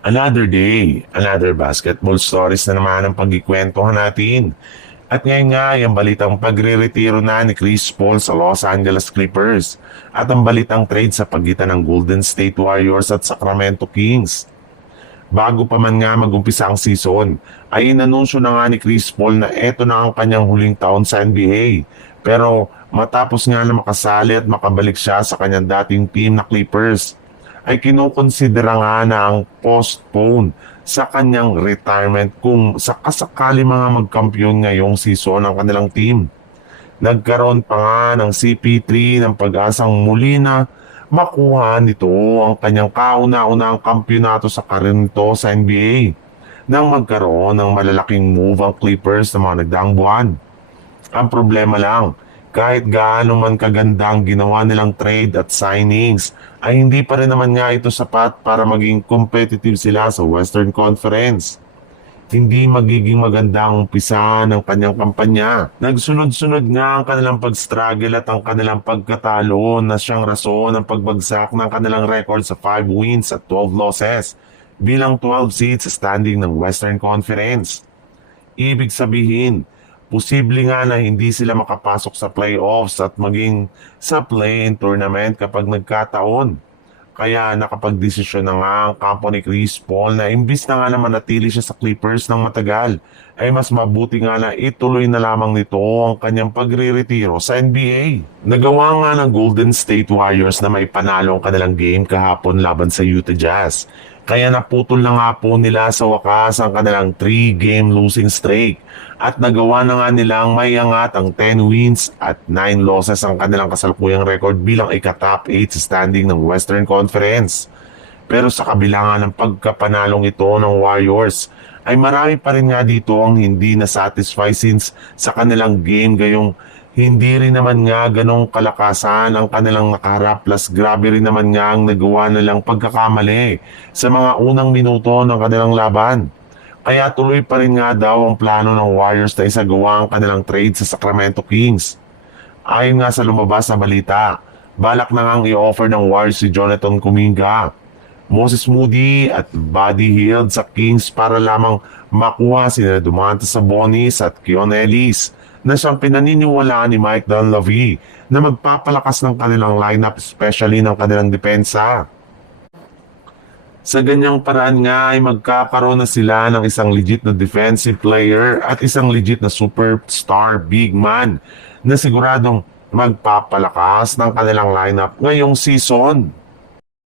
Another day, another basketball stories na naman ang pagkikwentuhan natin. At ngayon nga, yung balitang pagre-retiro na ni Chris Paul sa Los Angeles Clippers at ang balitang trade sa pagitan ng Golden State Warriors at Sacramento Kings. Bago pa man nga mag-umpisa ang season, ay inanunsyo na nga ni Chris Paul na eto na ang kanyang huling taon sa NBA. Pero matapos nga na makasali at makabalik siya sa kanyang dating team na Clippers, ay kinukonsidera nga na ang postpone sa kanyang retirement kung sakasakali mga magkampiyon ngayong season ng kanilang team. Nagkaroon pa nga ng CP3 ng pag-asang muli na makuha nito ang kanyang kauna-unahang kampyonato sa karir nito sa NBA nang magkaroon ng malalaking move ang Clippers sa mga nagdaang buwan. Ang problema lang, kahit gaano man kaganda ang ginawa nilang trade at signings, ay hindi pa rin naman nga ito sapat para maging competitive sila sa Western Conference. Hindi magiging maganda ang umpisa ng kanyang kampanya. Nagsunod-sunod nga ang kanilang pag-struggle at ang kanilang pagkatalo na siyang rason ng pagbagsak ng kanilang record sa 5 wins at 12 losses bilang 12 seeds sa standing ng Western Conference. Ibig sabihin, posible nga na hindi sila makapasok sa playoffs at maging sa play-in tournament kapag nagkataon. Kaya nakapagdesisyon na nga ang kampo ni Chris Paul na imbis na nga na manatili siya sa Clippers ng matagal, ay mas mabuti nga na ituloy na lamang nito ang kanyang pagre-retiro sa NBA. Nagawa nga ng Golden State Warriors na may panalo ang kanilang game kahapon laban sa Utah Jazz. Kaya naputol na nga po nila sa wakas ang kanilang 3-game losing streak at nagawa na nga nilang maiangat ang 10 wins at 9 losses ang kanilang kasalukuyang record bilang ika-top 8 sa standing ng Western Conference. Pero sa kabila nga ng pagkapanalong ito ng Warriors, ay marami pa rin nga dito ang hindi na-satisfy since sa kanilang game gayong hindi rin naman nga ganong kalakasan ang kanilang nakaharap plus grabe rin naman nga ang nagawa nilang pagkakamali sa mga unang minuto ng kanilang laban. Kaya tuloy pa rin nga daw ang plano ng Warriors na isagawa ang kanilang trade sa Sacramento Kings. Ayon nga sa lumabas na balita, balak na ngang i-offer ng Warriors si Jonathan Kuminga, Moses Moody at Buddy Hield sa Kings para lamang makuha sina Domantas Sabonis at Keon Ellis na siyang pinaniniwalaan ni Mike Dunleavy na magpapalakas ng kanilang lineup especially ng kanilang depensa. Sa ganyang paraan nga ay magkakaroon na sila ng isang legit na defensive player at isang legit na superstar big man na siguradong magpapalakas ng kanilang lineup ngayong season.